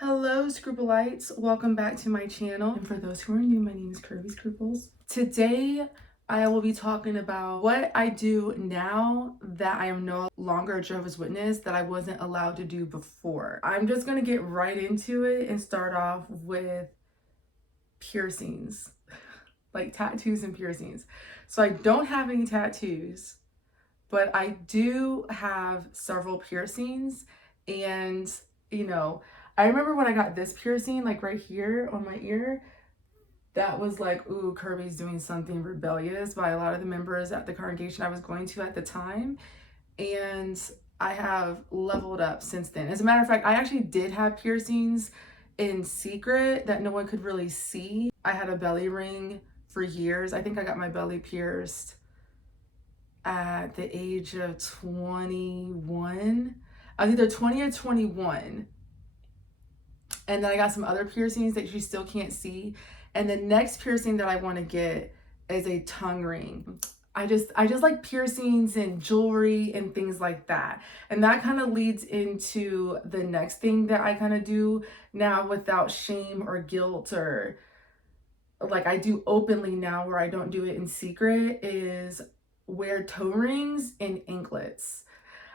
Hello Scrupleites, welcome back to my channel. And for those who are new, my name is Curvy Scruples. Today I will be talking about what I do now that I am no longer a Jehovah's Witness that I wasn't allowed to do before. I'm just gonna get right into it and start off with piercings, like tattoos and piercings. So I don't have any tattoos, but I do have several piercings. And I remember when I got this piercing, like right here on my ear, that was like, ooh, Kirby's doing something rebellious by a lot of the members at the congregation I was going to at the time. And I have leveled up since then. As a matter of fact, I actually did have piercings in secret that no one could really see. I had a belly ring for years. I think I got my belly pierced at the age of 21. I was either 20 or 21. And then I got some other piercings that you still can't see. And the next piercing that I want to get is a tongue ring. I just like piercings and jewelry and things like that. And that kind of leads into the next thing that I kind of do now without shame or guilt, or like I do openly now where I don't do it in secret, is wear toe rings and anklets.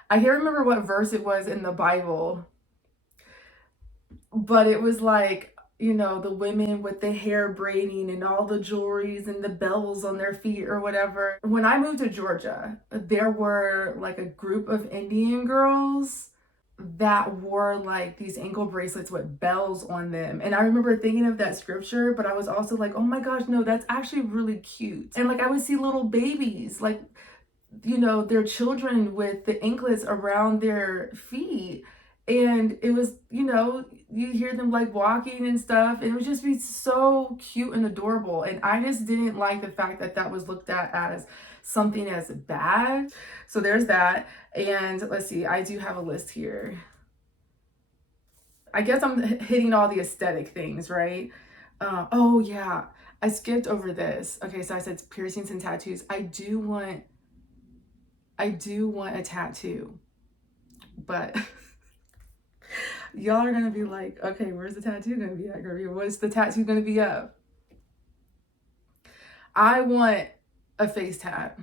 I can't remember what verse it was in the Bible, but it was like, the women with the hair braiding and all the jewelries and the bells on their feet or whatever. When I moved to Georgia, there were like a group of Indian girls that wore like these ankle bracelets with bells on them. And I remember thinking of that scripture, but I was also like, oh my gosh, no, that's actually really cute. And like I would see little babies, like, their children with the anklets around their feet. And it was, you hear them like walking and stuff. It would just be so cute and adorable. And I just didn't like the fact that that was looked at as something as bad. So there's that. And let's see, I do have a list here. I guess I'm hitting all the aesthetic things, right? Oh yeah, I skipped over this. Okay, so I said piercings and tattoos. I do want a tattoo, but y'all are gonna be like, okay, where's the tattoo gonna be at, Kirby? What's the tattoo gonna be of? I want a face tat.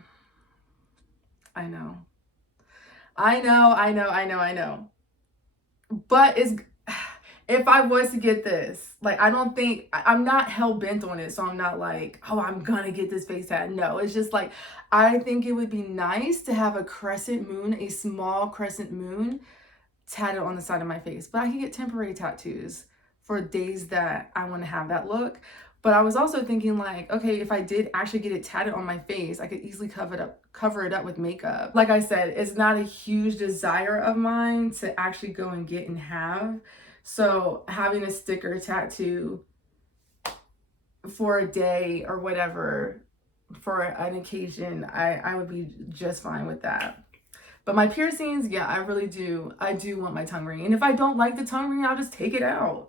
I know. But if I was to get this, like, I'm not hell bent on it. So I'm not like, oh, I'm gonna get this face tat. No, it's just like, I think it would be nice to have a crescent moon, a small crescent moon tatted on the side of my face. But I can get temporary tattoos for days that I want to have that look. But I was also thinking like, okay, if I did actually get it tatted on my face, I could easily cover it up with makeup. Like I said, it's not a huge desire of mine to actually go and get and have. So having a sticker tattoo for a day or whatever for an occasion, I would be just fine with that. But my piercings, yeah, I do want my tongue ring. And if I don't like the tongue ring, I'll just take it out.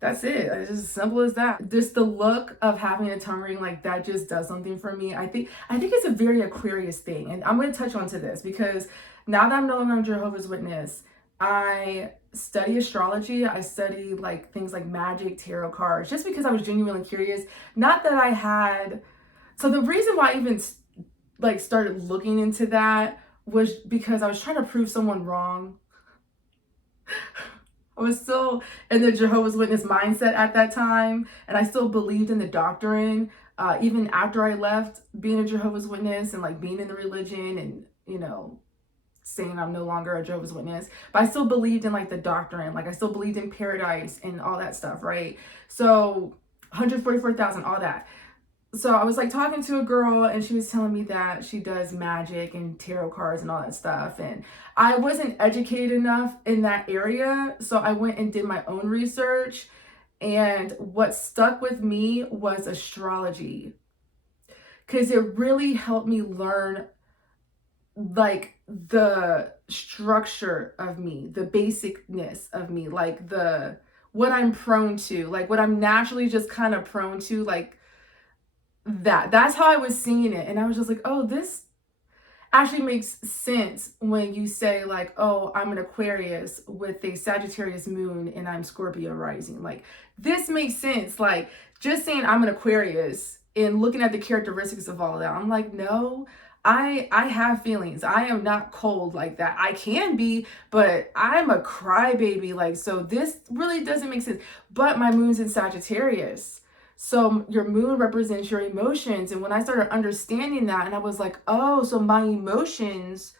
That's it. It's just as simple as that. Just the look of having a tongue ring like that just does something for me. I think it's a very Aquarius thing. And I'm going to touch on to this because now that I'm no longer a Jehovah's Witness, I study astrology. I study like things like magic, tarot cards, just because I was genuinely curious. Not that I had. So the reason why I even like started looking into that was because I was trying to prove someone wrong. I was still in the Jehovah's Witness mindset at that time, and I still believed in the doctrine. Even after I left being a Jehovah's Witness and like being in the religion and, saying I'm no longer a Jehovah's Witness, but I still believed in like the doctrine. Like I still believed in paradise and all that stuff, right? So 144,000, all that. So I was like talking to a girl and she was telling me that she does magic and tarot cards and all that stuff. And I wasn't educated enough in that area. So I went and did my own research. And what stuck with me was astrology, because it really helped me learn like the structure of me, the basicness of me, like what I'm prone to, like what I'm naturally just kind of prone to, like that's how I was seeing it. And I was just like, oh, this. actually makes sense when you say like, oh, I'm an Aquarius with a Sagittarius moon and I'm Scorpio rising. Like, this makes sense. Like, just saying I'm an Aquarius and looking at the characteristics of all of that, I'm like, no, I have feelings. I am not cold like that. I can be, but I'm a crybaby. Like, so this really doesn't make sense. But my moon's in Sagittarius. So your moon represents your emotions. And when I started understanding that, and I was like, oh, so my emotions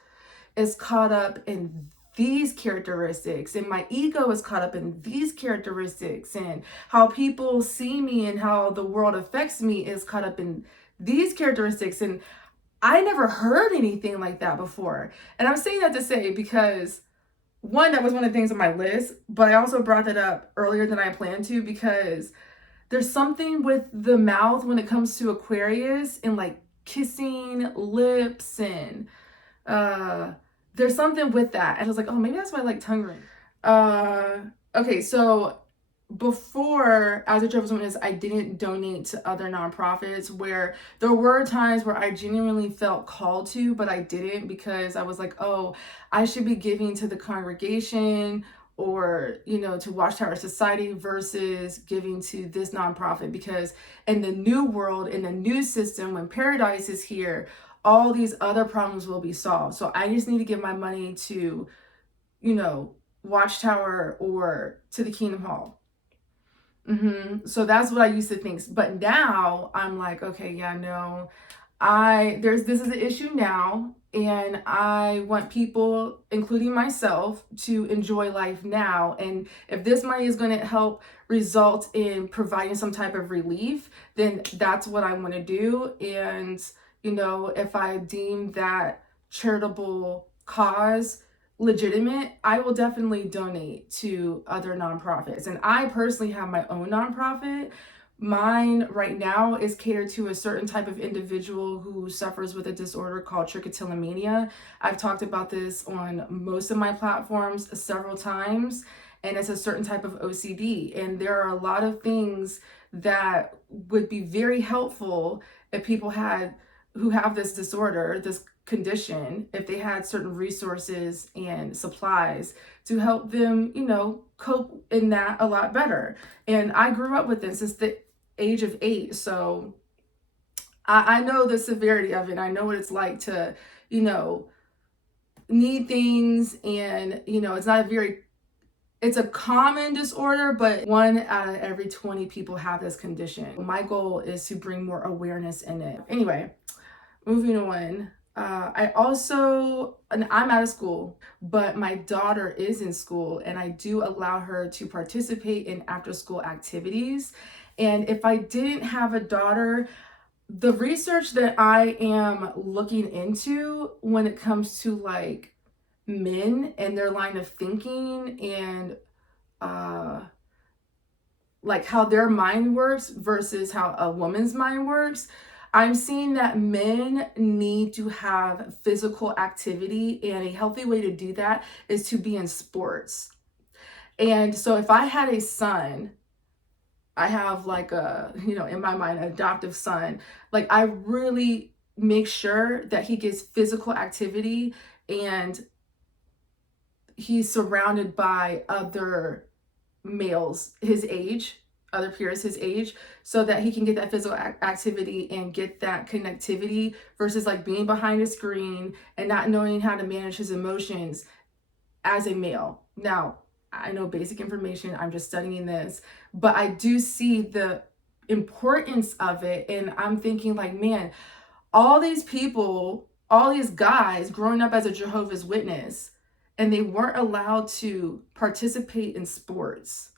is caught up in these characteristics, and my ego is caught up in these characteristics, and how people see me and how the world affects me is caught up in these characteristics. And I never heard anything like that before. And I'm saying that to say, because one, that was one of the things on my list, but I also brought that up earlier than I planned to, because there's something with the mouth when it comes to Aquarius and like kissing lips, and there's something with that. And I was like, oh, maybe that's why I like tongue ring. Okay, so before, as a Jehovah's Witness, I didn't donate to other nonprofits, where there were times where I genuinely felt called to, but I didn't, because I was like, oh, I should be giving to the congregation or, you know, to Watchtower Society versus giving to this nonprofit, because in the new world, in the new system, when paradise is here, all these other problems will be solved. So I just need to give my money to, you know, Watchtower or to the Kingdom Hall. So that's what I used to think. But now I'm like, okay, yeah, no, this is an issue now, and I want people, including myself, to enjoy life now. And if this money is going to help result in providing some type of relief, then that's what I want to do. And, you know, if I deem that charitable cause legitimate, I will definitely donate to other nonprofits. And I personally have my own nonprofit. Mine right now is catered to a certain type of individual who suffers with a disorder called trichotillomania. I've talked about this on most of my platforms several times, and it's a certain type of OCD. And there are a lot of things that would be very helpful if people who have this disorder, this condition, if they had certain resources and supplies to help them, you know, cope in that a lot better. And I grew up with this since the age of 8. So I know the severity of it. I know what it's like to, you know, need things. And, you know, it's a common disorder, but 1 out of every 20 people have this condition. My goal is to bring more awareness in it. Anyway, moving on. I'm out of school, but my daughter is in school, and I do allow her to participate in after school activities. And if I didn't have a daughter, the research that I am looking into when it comes to like men and their line of thinking, and like how their mind works versus how a woman's mind works, I'm seeing that men need to have physical activity, and a healthy way to do that is to be in sports. And so if I had a son, I have like a, you know, in my mind, an adoptive son, like I really make sure that he gets physical activity and he's surrounded by other males his age, other peers his age, so that he can get that physical activity and get that connectivity, versus like being behind a screen and not knowing how to manage his emotions as a male. Now, I know basic information, I'm just studying this, but I do see the importance of it. And I'm thinking like, man, all these people, all these guys growing up as a Jehovah's Witness, and they weren't allowed to participate in sports,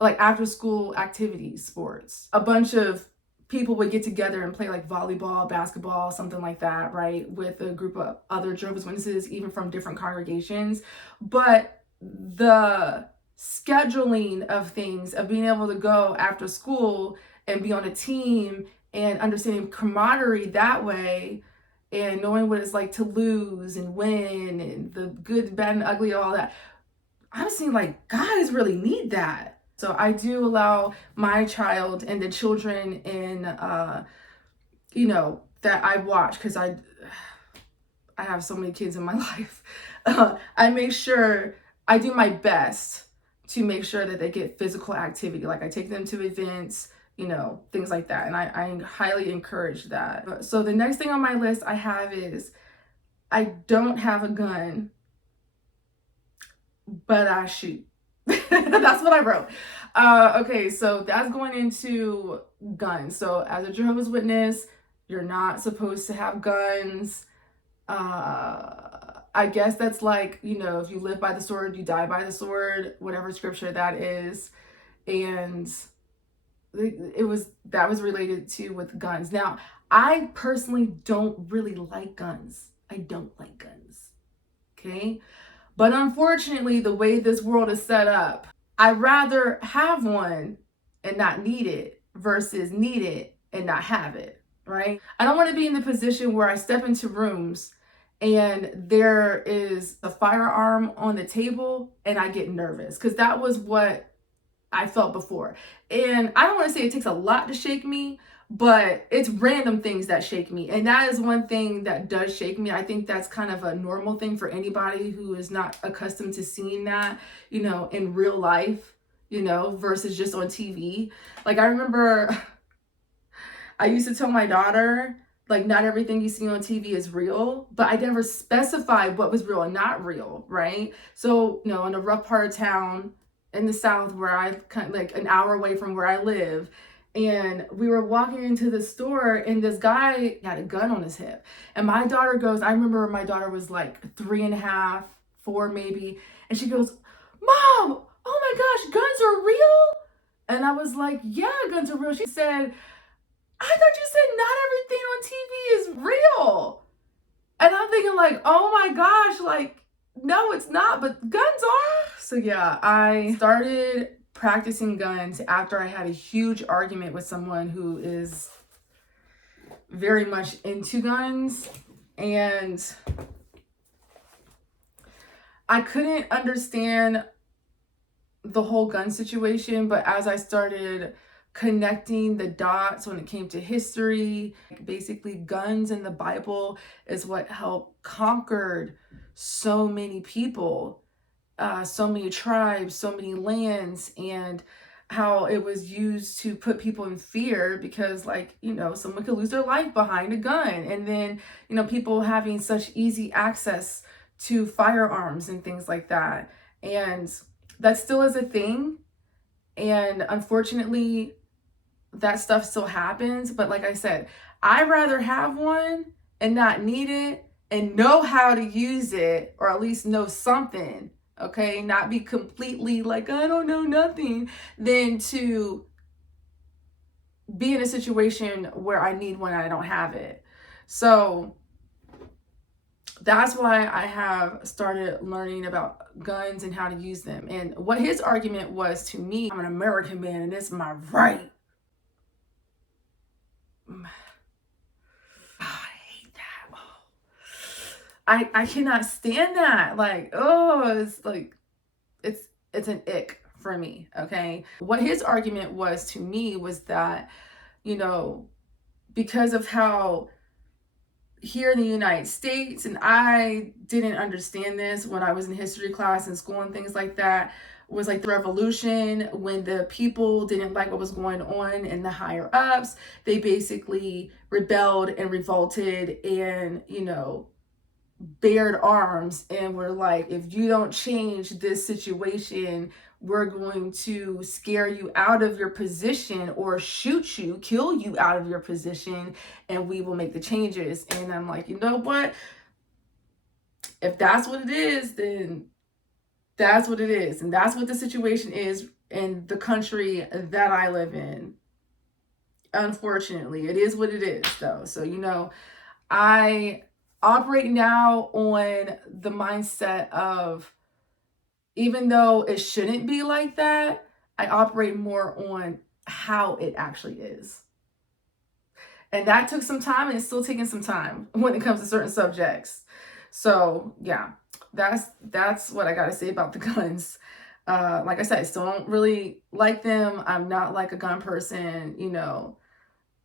like after school activities, sports. A bunch of people would get together and play like volleyball, basketball, something like that, right? With a group of other Jehovah's Witnesses, even from different congregations. But the scheduling of things, of being able to go after school and be on a team and understanding camaraderie that way, and knowing what it's like to lose and win and the good, bad, and ugly, all that. I'm seeing like guys really need that. So I do allow my child and the children in, you know, that I watch, because I I have so many kids in my life. I make sure I do my best to make sure that they get physical activity. Like I take them to events, you know, things like that. And I highly encourage that. So the next thing on my list I have is I don't have a gun, but I shoot. That's what I wrote. Okay, so that's going into guns. So as a Jehovah's Witness, you're not supposed to have guns. I guess that's like, you know, if you live by the sword, you die by the sword, whatever scripture that is. And that was related to with guns. Now, I personally don't really like guns. I don't like guns. Okay? But unfortunately, the way this world is set up, I'd rather have one and not need it versus need it and not have it, right? I don't want to be in the position where I step into rooms and there is a firearm on the table and I get nervous, because that was what I felt before. And I don't want to say it takes a lot to shake me, but it's random things that shake me. And that is one thing that does shake me. I think that's kind of a normal thing for anybody who is not accustomed to seeing that, you know, in real life, you know, versus just on TV. Like I remember I used to tell my daughter, like, not everything you see on TV is real, but I never specified what was real and not real, right? So, you know, in a rough part of town in the South where I kind of like an hour away from where I live, and we were walking into the store and this guy had a gun on his hip. And my daughter goes, I remember my daughter was like 3.5, 4 maybe. And she goes, Mom, oh my gosh, guns are real? And I was like, yeah, guns are real. She said, I thought you said not everything on TV is real. And I'm thinking like, oh my gosh, like, no, it's not, but guns are. So yeah, I started practicing guns after I had a huge argument with someone who is very much into guns, and I couldn't understand the whole gun situation. But as I started connecting the dots when it came to history, basically guns in the Bible is what helped conquered so many people, so many tribes, so many lands, and how it was used to put people in fear because, like, you know, someone could lose their life behind a gun. And then, you know, people having such easy access to firearms and things like that. And that still is a thing. And unfortunately, that stuff still happens. But like I said, I'd rather have one and not need it and know how to use it, or at least know something, okay? Not be completely like, I don't know nothing, than to be in a situation where I need one and I don't have it. So that's why I have started learning about guns and how to use them. And what his argument was to me, I'm an American man and it's my right. I cannot stand that. Like, oh, it's like, it's an ick for me, okay? What his argument was to me was that, you know, because of how here in the United States, and I didn't understand this when I was in history class in school and things like that, was like the revolution when the people didn't like what was going on in the higher ups. They basically rebelled and revolted and, you know, bared arms and were like, if you don't change this situation, we're going to scare you out of your position or shoot you, kill you out of your position, and we will make the changes. And I'm like, you know what? If that's what it is, then that's what it is. And that's what the situation is in the country that I live in. Unfortunately, it is what it is, though. So, you know, I operate now on the mindset of, even though it shouldn't be like that, I operate more on how it actually is. And that took some time, and it's still taking some time when it comes to certain subjects. So yeah, that's what I gotta say about the guns. Like I said, I still don't really like them. I'm not like a gun person, you know.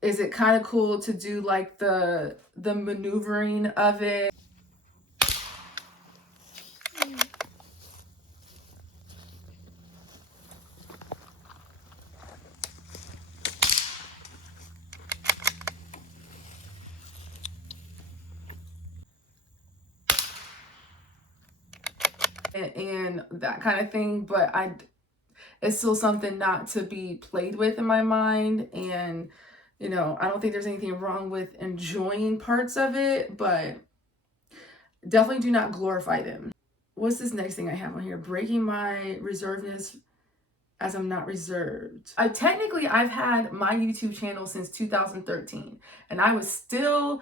Is it kind of cool to do like the maneuvering of it? entertainment and that kind of thing, but it's still something not to be played with in my mind. And, you know, I don't think there's anything wrong with enjoying parts of it, but definitely do not glorify them. What's this next thing I have on here? Breaking my reservedness as I'm not reserved. I've had my YouTube channel since 2013, and I was still,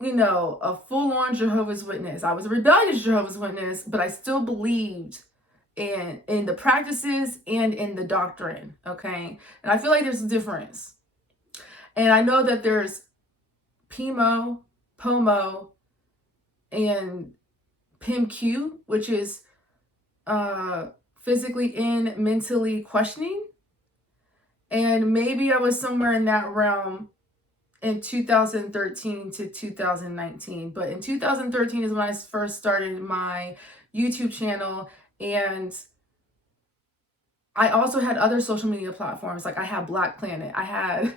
you know, a full-on Jehovah's Witness. I was a rebellious Jehovah's Witness, but I still believed in the practices and in the doctrine, okay? And I feel like there's a difference. And I know that there's PMO, POMO, and PIMQ, which is physically in, mentally questioning. And maybe I was somewhere in that realm in 2013 to 2019. But in 2013 is when I first started my YouTube channel. And I also had other social media platforms. Like I had Black Planet. I had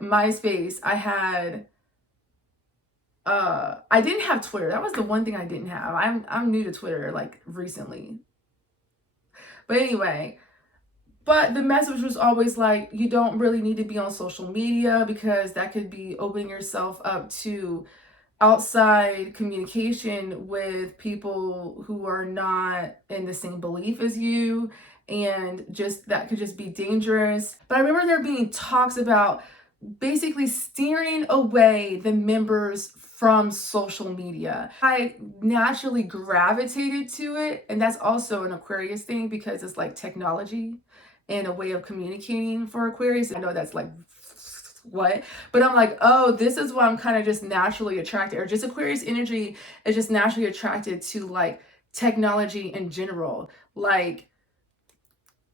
MySpace. I didn't have Twitter. That was the one thing I didn't have. I'm new to Twitter, like, recently. But anyway, but the message was always like, you don't really need to be on social media because that could be opening yourself up to outside communication with people who are not in the same belief as you, and just that could just be dangerous. But I remember there being talks about basically steering away the members from social media. I naturally gravitated to it, and that's also an Aquarius thing because it's like technology and a way of communicating for Aquarius. I know that's like what, but I'm like, oh, this is why I'm kind of just naturally attracted, or just Aquarius energy is just naturally attracted to like technology in general, like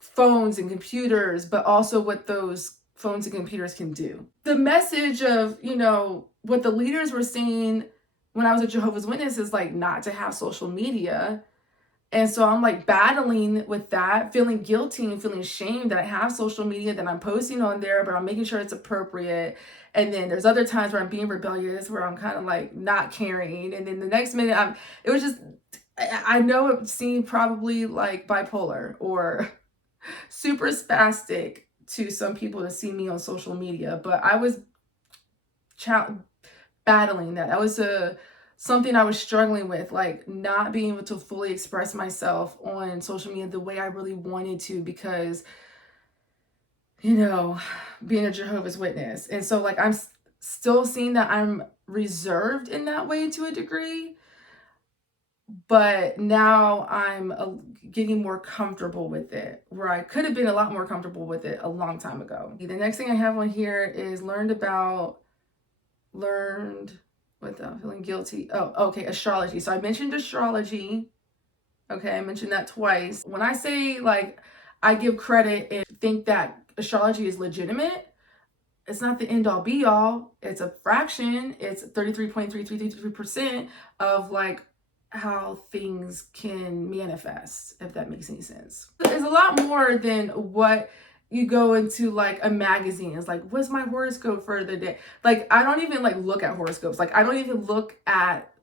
phones and computers, but also what those phones and computers can do. The message of, you know, what the leaders were saying when I was a Jehovah's Witness is like not to have social media. And so I'm like battling with that, feeling guilty and feeling shame that I have social media, that I'm posting on there, but I'm making sure it's appropriate. And then there's other times where I'm being rebellious, where I'm kind of like not caring. And then the next minute I know it seemed probably like bipolar or super spastic to some people to see me on social media, but I was battling that. That was something I was struggling with, like not being able to fully express myself on social media the way I really wanted to, because, you know, being a Jehovah's Witness. And so like I'm still seeing that I'm reserved in that way to a degree, but now I'm getting more comfortable with it, where I could have been a lot more comfortable with it a long time ago. The next thing I have on here is learned without feeling guilty. Oh, okay, astrology. So I mentioned astrology. Okay, I mentioned that twice. When I say like I give credit and think that astrology is legitimate, it's not the end all be all. It's a fraction. It's 33.3333% of like how things can manifest, if that makes any sense. It's a lot more than what you go into like a magazine. It's like, what's my horoscope for the day? Like, I don't even like look at horoscopes. Like, I don't even look at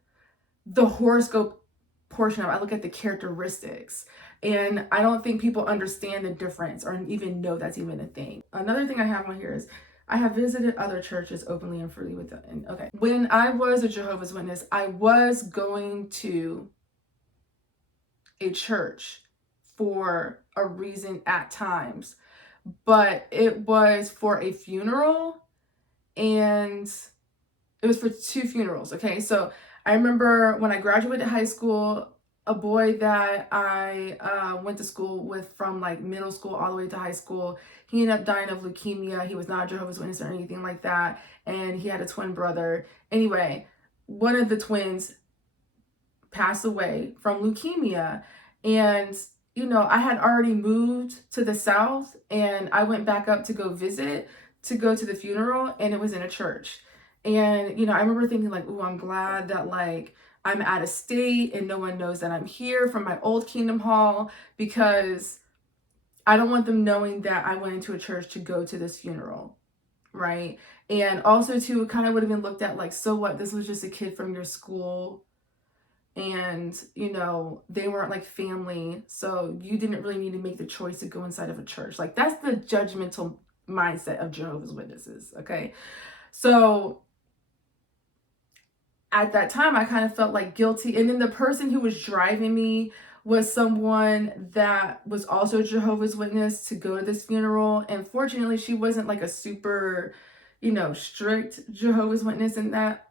the horoscope portion of it. I look at the characteristics. And I don't think people understand the difference or even know that's even a thing. Another thing I have on here is I have visited other churches openly and freely with them. And okay, when I was a Jehovah's Witness, I was going to a church for a reason at times, but it was for a funeral, and it was for two funerals. Okay, so I remember when I graduated high school, a boy that I went to school with from like middle school all the way to high school, he ended up dying of leukemia. He was not a Jehovah's Witness or anything like that, and he had a twin brother. Anyway, one of the twins passed away from leukemia, and you know, I had already moved to the South, and I went back up to go visit, to go to the funeral, and it was in a church. And, you know, I remember thinking like, oh, I'm glad that like I'm out of state and no one knows that I'm here from my old Kingdom Hall, because I don't want them knowing that I went into a church to go to this funeral, right? And also too, it kind of would have been looked at like, so what, this was just a kid from your school, and, you know, they weren't like family. So you didn't really need to make the choice to go inside of a church. Like, that's the judgmental mindset of Jehovah's Witnesses. Okay. So at that time, I kind of felt like guilty. And then the person who was driving me was someone that was also Jehovah's Witness to go to this funeral. And fortunately, she wasn't like a super, you know, strict Jehovah's Witness in that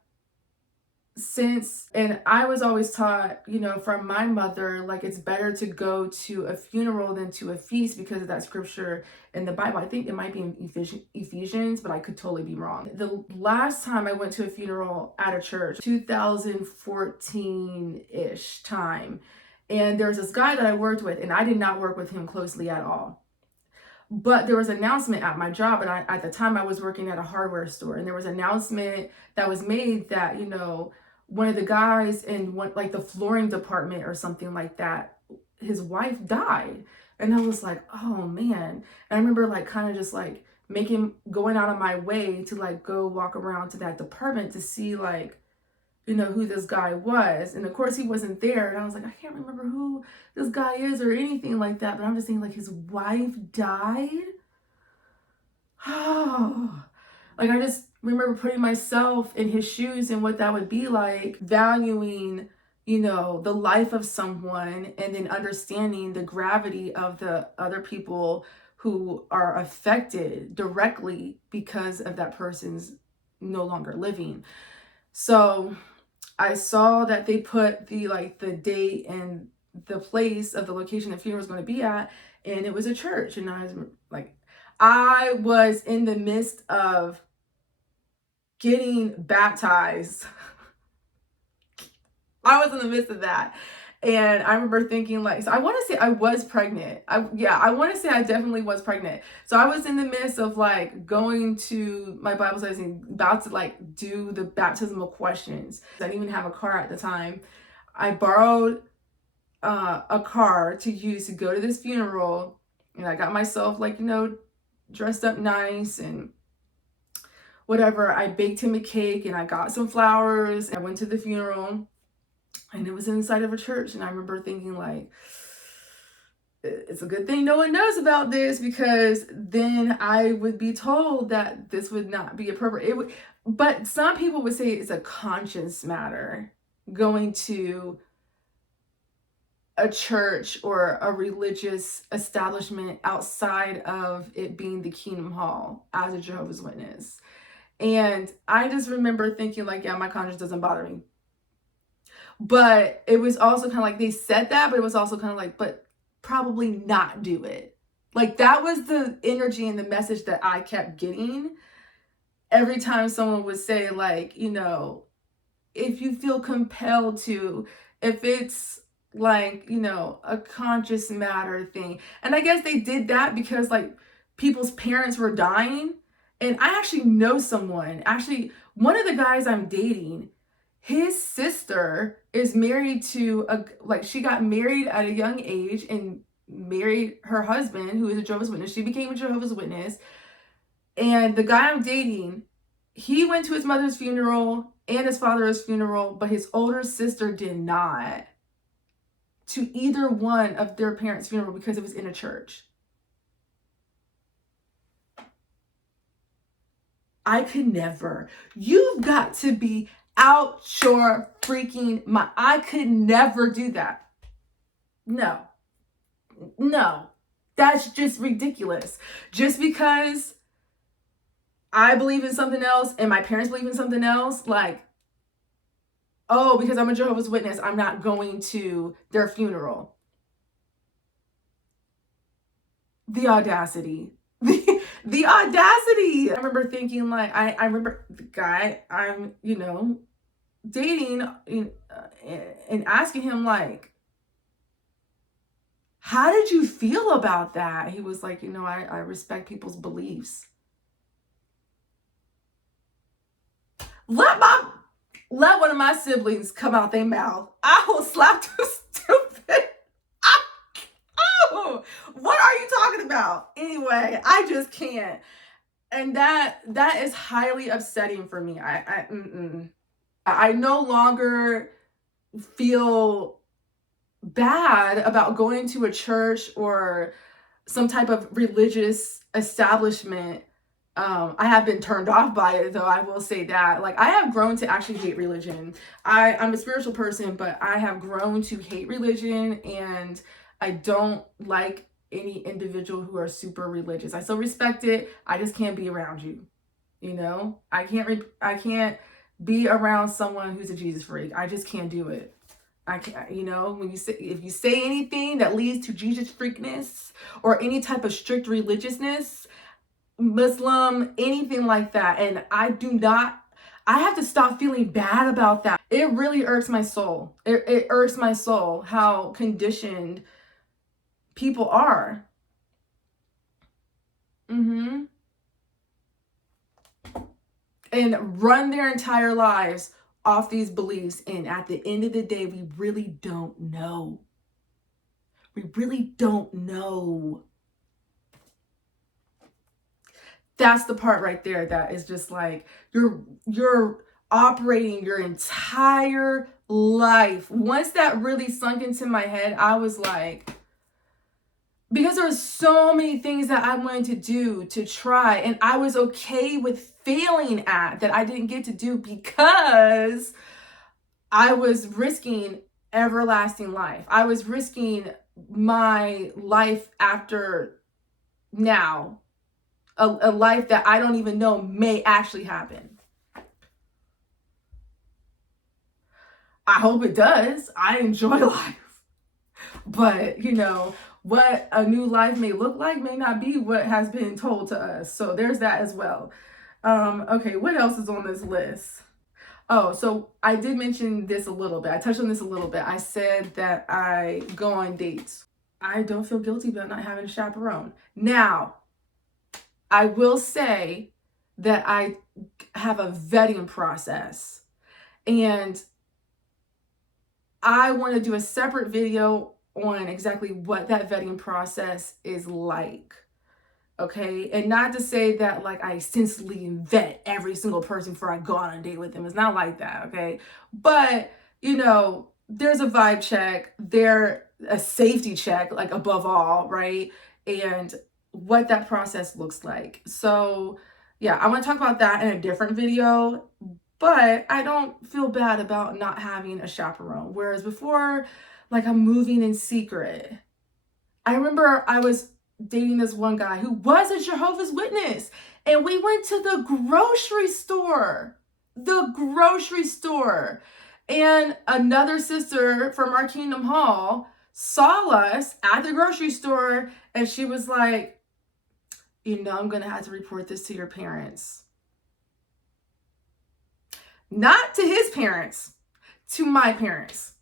sense. And I was always taught, you know, from my mother, like, it's better to go to a funeral than to a feast because of that scripture in the Bible. I think it might be in Ephesians, but I could totally be wrong. The last time I went to a funeral at a church, 2014-ish time, and there's this guy that I worked with, and I did not work with him closely at all. But there was an announcement at my job, and at the time I was working at a hardware store, and there was an announcement that was made that, you know, one of the guys in like the flooring department or something like that, his wife died. And I was like, oh man. And I remember like kind of just like going out of my way to like go walk around to that department to see like, you know, who this guy was. And of course he wasn't there. And I was like, I can't remember who this guy is or anything like that. But I'm just saying, like, his wife died. Oh, like, I just remember putting myself in his shoes and what that would be like, valuing, you know, the life of someone, and then understanding the gravity of the other people who are affected directly because of that person's no longer living. So I saw that they put the date and the place of the location the funeral was going to be at, and it was a church. And I was in the midst of getting baptized. I was in the midst of that. And I remember thinking, like, so I want to say I was pregnant. I want to say I definitely was pregnant. So I was in the midst of like going to my Bible studies and about to like do the baptismal questions. I didn't even have a car at the time. I borrowed a car to use to go to this funeral, and I got myself, like, you know, dressed up nice and whatever. I baked him a cake and I got some flowers. I went to the funeral, and it was inside of a church. And I remember thinking, like, it's a good thing no one knows about this, because then I would be told that this would not be appropriate. But some people would say it's a conscience matter going to a church or a religious establishment outside of it being the Kingdom Hall as a Jehovah's Witness. And I just remember thinking, like, yeah, my conscience doesn't bother me. But it was also kind of like, they said that, but it was also kind of like, but probably not do it. Like, that was the energy and the message that I kept getting every time someone would say, like, you know, if you feel compelled to, if it's like, you know, a conscious matter thing. And I guess they did that because like people's parents were dying. And I actually know someone, actually one of the guys I'm dating, his sister is married to she got married at a young age and married her husband, who is a Jehovah's Witness. She became a Jehovah's Witness. And the guy I'm dating, he went to his mother's funeral and his father's funeral, but his older sister did not, to either one of their parents' funeral, because it was in a church. I could never. You've got to be out your freaking mind. I could never do that. No. That's just ridiculous. Just because I believe in something else and my parents believe in something else, like, oh, because I'm a Jehovah's Witness, I'm not going to their funeral. The audacity. The audacity. I remember thinking, like, I remember the guy I'm, you know, dating and asking him, like, how did you feel about that? He was like, you know, I respect people's beliefs. Let one of my siblings come out their mouth, I will slap too stupid. Oh, what are you talking about? Anyway, I just can't. And that is highly upsetting for me. I no longer feel bad about going to a church or some type of religious establishment. I have been turned off by it, though. I will say that. Like, I have grown to actually hate religion. I'm a spiritual person, but I have grown to hate religion, and I don't like any individual who are super religious. I still respect it. I just can't be around you. You know, I can't be around someone who's a Jesus freak. I just can't do it. I can't, you know, when you say, if you say anything that leads to Jesus freakness or any type of strict religiousness, Muslim, anything like that, and I have to stop feeling bad about that. It really irks my soul. It irks my soul how conditioned people are. And run their entire lives off these beliefs. And at the end of the day, we really don't know. We really don't know. That's the part right there that is just like, you're operating your entire life. Once that really sunk into my head, I was like, because there were so many things that I wanted to do, to try, and I was okay with failing at that I didn't get to do because I was risking everlasting life. I was risking my life after now, a life that I don't even know may actually happen. I hope it does. I enjoy life. But, you know, what a new life may look like may not be what has been told to us. So there's that as well. Okay, what else is on this list? Oh, so I did mention this a little bit. I touched on this a little bit. I said that I go on dates. I don't feel guilty about not having a chaperone. Now, I will say that I have a vetting process, and I want to do a separate video on exactly what that vetting process is like. Okay, and not to say that like I extensively vet every single person before I go on a date with them. It's not like that, okay? But, you know, there's a vibe check, a safety check, like above all, right? And what that process looks like. So yeah, I want to talk about that in a different video, but I don't feel bad about not having a chaperone. Whereas before, like, I'm moving in secret. I remember I was dating this one guy who was a Jehovah's Witness, and we went to the grocery store. And another sister from our Kingdom Hall saw us at the grocery store, and she was like, you know, I'm going to have to report this to your parents. Not to his parents, to my parents.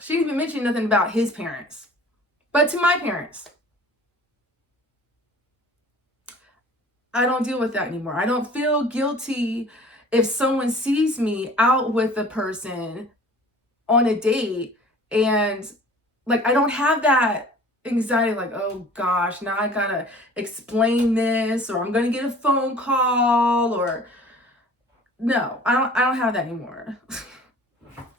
She didn't even mention nothing about his parents, but to my parents. I don't deal with that anymore. I don't feel guilty if someone sees me out with a person on a date, and like, I don't have that anxiety like, oh gosh, now I gotta explain this, or I'm gonna get a phone call, or no, I don't have that anymore.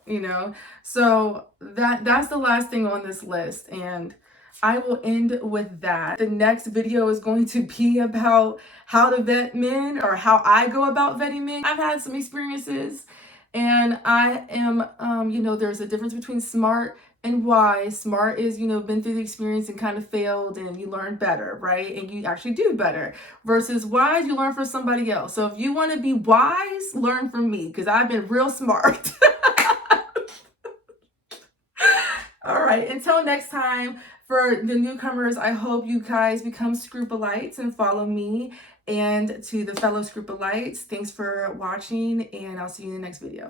You know, so that's the last thing on this list, and I will end with that. The next video is going to be about how to vet men, or how I go about vetting men. I've had some experiences, and I am, you know, there's a difference between smart and wise. Smart is, you know, been through the experience and kind of failed, and you learn better, right? And you actually do better. Versus wise, you learn from somebody else. So if you want to be wise, learn from me, because I've been real smart. All right, until next time, for the newcomers, I hope you guys become Scrupleites and follow me. And to the fellow Scrupleites, thanks for watching, and I'll see you in the next video.